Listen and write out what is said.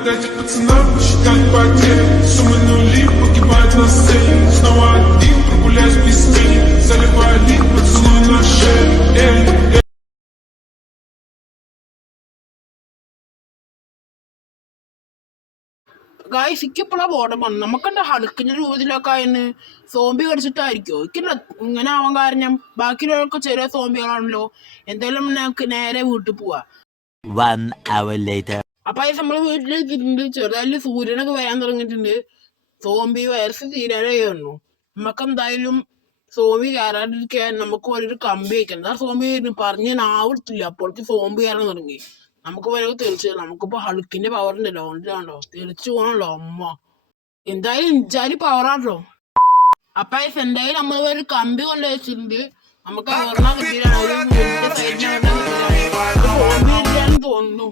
Дайте пацанам посчитать потери. Суммы нули погибают на сцене. Снова один прогуляюсь без тени. Заливаю лик, поцелуй на шее. Guys ഇക്കെപ്പോഴാ ബോധം വന്നു. നമുക്കെന്താ ഹളുക്കിന്റെ രൂപത്തിലൊക്കെ ആയിരുന്നു സോംബി കടിച്ചിട്ടായിരിക്കോ? ഇക്കെന്താ ഇങ്ങനെ ആവാൻ കാരണം? ബാക്കിയുള്ളവർക്ക് ചെറിയ സോംബികളാണല്ലോ. എന്തായാലും നമുക്ക് നേരെ വീട്ടിൽ പോവാ. 1 hour later. അപ്പൊ നമ്മള് വീട്ടിലെത്തിയിട്ടുണ്ട്. ചെറുതായിട്ട് സൂര്യനൊക്കെ വരാൻ തുടങ്ങിയിട്ടുണ്ട്. സോംബി വൈറസ് തീരാനായി വന്നു. നമുക്ക് എന്തായാലും സോംബി കയറാണ്ടിരിക്കാൻ നമുക്ക് ഒരു കമ്പി വയ്ക്കണം. ആ സോംബി പറഞ്ഞ് നാവിട്ടില്ല, അപ്പോഴേക്ക് സോംബി കയറാൻ തുടങ്ങി. നമുക്ക് വരെ തെളിച്ചു. നമുക്കിപ്പോ ഹളുക്കിന്റെ പവർ ഉണ്ടല്ലോ, അതുകൊണ്ടാണല്ലോ തെളിച്ചു പോകണല്ലോ. അമ്മ എന്തായാലും ഇഞ്ചാലി പവറാണല്ലോ. അപ്പൊ എന്തായാലും നമ്മൾ ഒരു കമ്പി കൊണ്ട് വെച്ചിട്ടുണ്ട്. നമുക്ക് ഒരെണ്ണം കിട്ടിയിട്ടാണ് തോന്നുന്നു.